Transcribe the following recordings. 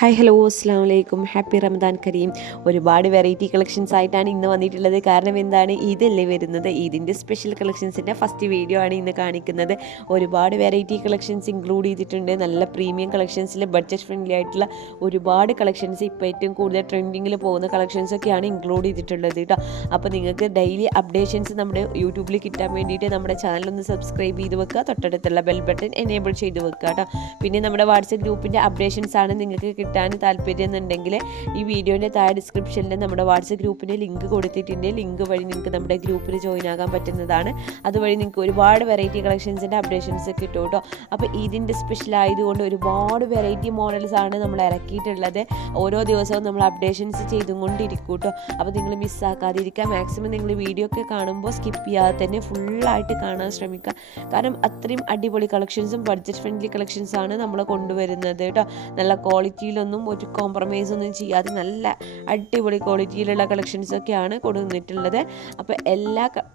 Hi hello അസ്സാം വലൈക്കും happy Ramadan Kareem. ഒരുപാട് വെറൈറ്റി കളക്ഷൻസ് ആയിട്ടാണ് ഇന്ന് വന്നിട്ടുള്ളത്. കാരണം എന്താണ്, ഈദല്ലേ വരുന്നത്. ഈദിൻ്റെ സ്പെഷ്യൽ കളക്ഷൻസിൻ്റെ ഫസ്റ്റ് വീഡിയോ ആണ് ഇന്ന് കാണിക്കുന്നത്. ഒരുപാട് വെറൈറ്റി കളക്ഷൻസ് ഇൻക്ലൂഡ് ചെയ്തിട്ടുണ്ട്. നല്ല പ്രീമിയം കളക്ഷൻസിൽ ബഡ്ജറ്റ് ഫ്രണ്ട്ലി ആയിട്ടുള്ള ഒരുപാട് കളക്ഷൻസ്, ഇപ്പോൾ ഏറ്റവും കൂടുതൽ ട്രെൻഡിങ്ങിൽ പോകുന്ന കളക്ഷൻസൊക്കെയാണ് ഇൻക്ലൂഡ് ചെയ്തിട്ടുള്ളത് കേട്ടോ. അപ്പോൾ നിങ്ങൾക്ക് ഡെയിലി അപ്ഡേഷൻസ് നമ്മുടെ യൂട്യൂബിൽ കിട്ടാൻ വേണ്ടിയിട്ട് നമ്മുടെ ചാനലൊന്ന് സബ്സ്ക്രൈബ് ചെയ്ത് വെക്കുക, തൊട്ടടുത്തുള്ള ബെൽ ബട്ടൺ എനേബിൾ ചെയ്ത് വെക്കുക കേട്ടോ. പിന്നെ നമ്മുടെ വാട്സപ്പ് ഗ്രൂപ്പിൻ്റെ അപ്ഡേഷൻസ് ആണ് നിങ്ങൾക്ക് കിട്ടാൻ താല്പര്യം എന്നുണ്ടെങ്കിൽ ഈ വീഡിയോൻ്റെ താഴെ ഡിസ്ക്രിപ്ഷനിൽ നമ്മുടെ വാട്സപ്പ് ഗ്രൂപ്പിൻ്റെ ലിങ്ക് കൊടുത്തിട്ടുണ്ട്. ലിങ്ക് വഴി നിങ്ങൾക്ക് നമ്മുടെ ഗ്രൂപ്പിൽ ജോയിൻ ആകാൻ പറ്റുന്നതാണ്. അതുവഴി നിങ്ങൾക്ക് ഒരുപാട് വെറൈറ്റി കളക്ഷൻസിൻ്റെ അപ്ഡേഷൻസ് കിട്ടും കേട്ടോ. അപ്പോൾ ഇതിൻ്റെ സ്പെഷ്യൽ ആയതുകൊണ്ട് ഒരുപാട് വെറൈറ്റി മോഡൽസ് ആണ് നമ്മൾ ഇറക്കിയിട്ടുള്ളത്. ഓരോ ദിവസവും നമ്മൾ അപ്ഡേഷൻസ് ചെയ്തുകൊണ്ടിരിക്കും കേട്ടോ. അപ്പോൾ നിങ്ങൾ മിസ്സാക്കാതിരിക്കുക. മാക്സിമം നിങ്ങൾ വീഡിയോ ഒക്കെ കാണുമ്പോൾ സ്കിപ്പ് ചെയ്യാതെ തന്നെ ഫുള്ളായിട്ട് കാണാൻ ശ്രമിക്കുക. കാരണം അത്രയും അടിപൊളി കളക്ഷൻസും ബഡ്ജറ്റ് ഫ്രണ്ട്ലി കളക്ഷൻസാണ് നമ്മൾ കൊണ്ടുവരുന്നത് കേട്ടോ. നല്ല ക്വാളിറ്റിയിലൊന്നും ഒരു കോംപ്രമൈസ് ഒന്നും ചെയ്യാതെ നല്ല അടിപൊളി ക്വാളിറ്റിയിലുള്ള കളക്ഷൻസൊക്കെയാണ് കൊടുത്തിട്ടുള്ളത്. അപ്പോൾ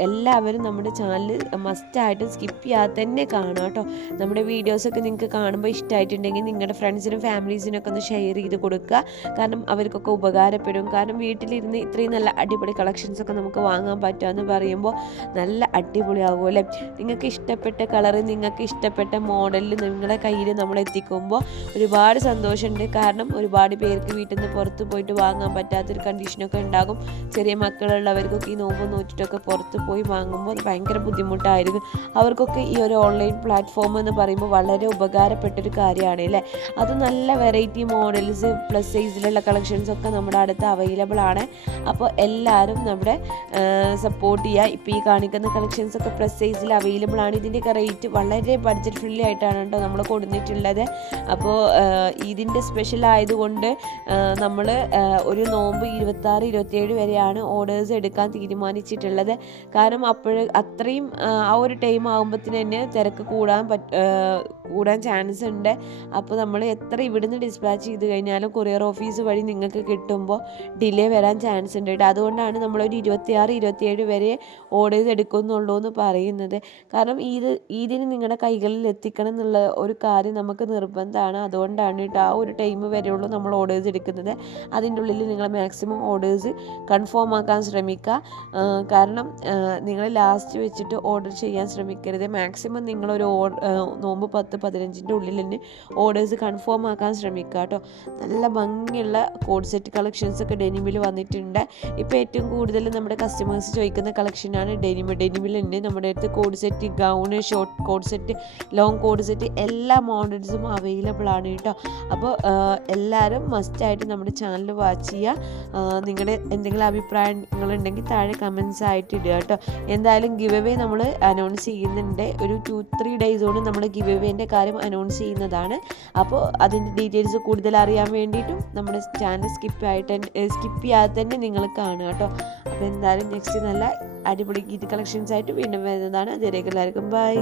എല്ലാവരും നമ്മുടെ ചാനൽ മസ്റ്റായിട്ട് സ്കിപ്പ് ചെയ്യാതെ തന്നെ കാണാം കേട്ടോ. നമ്മുടെ വീഡിയോസൊക്കെ നിങ്ങൾക്ക് കാണുമ്പോൾ ഇഷ്ടമായിട്ടുണ്ടെങ്കിൽ നിങ്ങളുടെ ഫ്രണ്ട്സിനും ഫാമിലീസിനൊക്കെ ഒന്ന് ഷെയർ ചെയ്ത് കൊടുക്കുക. കാരണം അവർക്കൊക്കെ ഉപകാരപ്പെടും. കാരണം വീട്ടിലിരുന്ന് ഇത്രയും നല്ല അടിപൊളി കളക്ഷൻസൊക്കെ നമുക്ക് വാങ്ങാൻ പറ്റുമെന്ന് പറയുമ്പോൾ നല്ല അടിപൊളിയാകും അല്ലേ. നിങ്ങൾക്ക് ഇഷ്ടപ്പെട്ട കളറ്, നിങ്ങൾക്ക് ഇഷ്ടപ്പെട്ട മോഡലിൽ നിങ്ങളുടെ കയ്യിൽ നമ്മൾ എത്തിക്കുമ്പോൾ ഒരുപാട് സന്തോഷമുണ്ട്. കാരണം ഒരുപാട് പേർക്ക് വീട്ടിൽ നിന്ന് പുറത്ത് പോയിട്ട് വാങ്ങാൻ പറ്റാത്തൊരു കണ്ടീഷനൊക്കെ ഉണ്ടാകും. ചെറിയ മക്കളുള്ളവർക്കൊക്കെ ഈ നോമ്പ് നോറ്റിട്ടൊക്കെ പുറത്ത് പോയി വാങ്ങുമ്പോൾ ഭയങ്കര ബുദ്ധിമുട്ടായിരിക്കും. അവർക്കൊക്കെ ഈ ഒരു ഓൺലൈൻ പ്ലാറ്റ്ഫോം എന്ന് പറയുമ്പോൾ വളരെ ഉപകാരപ്പെട്ടൊരു കാര്യമാണ് അല്ലേ. അത് നല്ല വെറൈറ്റി മോഡൽസ് പ്ലസ് സൈസിലുള്ള കളക്ഷൻസൊക്കെ നമ്മുടെ അടുത്ത് അവൈലബിൾ ആണ്. അപ്പോൾ എല്ലാവരും നമ്മുടെ സപ്പോർട്ട് ചെയ്യുക. ഇപ്പോൾ ഈ കാണിക്കുന്ന കളക്ഷൻസൊക്കെ പ്ലസ് സൈസിൽ അവൈലബിൾ ആണ്. ഇതിൻ്റെയൊക്കെ റേറ്റ് വളരെ ബഡ്ജറ്റ് ഫ്രണ്ട്ലി ആയിട്ടാണ് കേട്ടോ നമ്മൾ കൊടുത്തിട്ടുള്ളത്. അപ്പോൾ ഇതിൻ്റെ സ്പെഷ്യൽ ആയതുകൊണ്ട് നമ്മൾ ഒരു നോമ്പ് 26-27 വരെയാണ് ഓർഡേഴ്സ് എടുക്കാൻ തീരുമാനിച്ചിട്ടുള്ളത്. കാരണം അത്രയും ആ ഒരു ടൈം ആകുമ്പോഴത്തേന് തന്നെ തിരക്ക് കൂടാൻ ചാൻസ് ഉണ്ട്. അപ്പോൾ നമ്മൾ എത്ര ഇവിടുന്ന് ഡിസ്പാച്ച് ചെയ്ത് കഴിഞ്ഞാലും കൊറിയർ ഓഫീസ് വഴി നിങ്ങൾക്ക് കിട്ടുമ്പോൾ ഡിലേ വരാൻ ചാൻസ് ഉണ്ട് കേട്ടോ. അതുകൊണ്ടാണ് നമ്മളൊരു 26-27 വരെ ഓർഡേഴ്സ് എടുക്കുന്നുള്ളൂ എന്ന് പറയുന്നത്. കാരണം ഇതിന് നിങ്ങളുടെ കൈകളിൽ എത്തിക്കണം എന്നുള്ള ഒരു കാര്യം നമുക്ക് നിർബന്ധമാണ്. അതുകൊണ്ടാണ് കേട്ടോ ആ ഒരു ടൈം വരെയുള്ളൂ നമ്മൾ ഓർഡേഴ്സ് എടുക്കുന്നത്. അതിൻ്റെ ഉള്ളിൽ നിങ്ങൾ മാക്സിമം ഓർഡേഴ്സ് കൺഫേം ആക്കാൻ ശ്രമിക്കുക. കാരണം നിങ്ങൾ ലാസ്റ്റ് വെച്ചിട്ട് ഓർഡർ ചെയ്യാൻ ശ്രമിക്കരുത്. മാക്സിമം നിങ്ങളൊരു നോമ്പ് 10-15 ഉള്ളിൽ തന്നെ ഓർഡേഴ്സ് കൺഫേം ആക്കാൻ ശ്രമിക്കുക കേട്ടോ. നല്ല ഭംഗിയുള്ള കോഡ് സെറ്റ് കളക്ഷൻസൊക്കെ ഡെനിമിൽ വന്നിട്ടുണ്ട്. ഇപ്പോൾ ഏറ്റവും കൂടുതൽ നമ്മുടെ കസ്റ്റമേഴ്സ് ചോദിക്കുന്ന കളക്ഷനാണ് ഡെനിമിൽ തന്നെ നമ്മുടെ അടുത്ത് code set, gown, short code set, long code set എല്ലാ മോഡൽസും അവൈലബിൾ ആണ് കേട്ടോ. അപ്പോൾ എല്ലാവരും മസ്റ്റായിട്ട് നമ്മുടെ ചാനൽ വാച്ച് ചെയ്യുക. നിങ്ങളുടെ എന്തെങ്കിലും അഭിപ്രായങ്ങളുണ്ടെങ്കിൽ താഴെ കമൻസ് ആയിട്ട് ഇടുക കേട്ടോ. എന്തായാലും ഗിവ് അവേ നമ്മൾ അനൗൺസ് ചെയ്യുന്നുണ്ട്. ഒരു 2-3 ഡേയ്സ് കൊണ്ട് നമ്മൾ ഗിവ് അവേൻ്റെ കാര്യം അനൗൺസ് ചെയ്യുന്നതാണ്. അപ്പോൾ അതിൻ്റെ ഡീറ്റെയിൽസ് കൂടുതൽ അറിയാൻ വേണ്ടിയിട്ടും നമ്മുടെ ചാനൽ സ്കിപ്പ് ചെയ്യാതെ തന്നെ നിങ്ങൾ കാണുക കേട്ടോ. അപ്പോൾ എന്തായാലും നെക്സ്റ്റ് നല്ല അടിപൊളി ഗീത കളക്ഷൻസ് ആയിട്ട് വീണ്ടും വരുന്നതാണ്. അതുവരേക്കും എല്ലാവർക്കും ബൈ.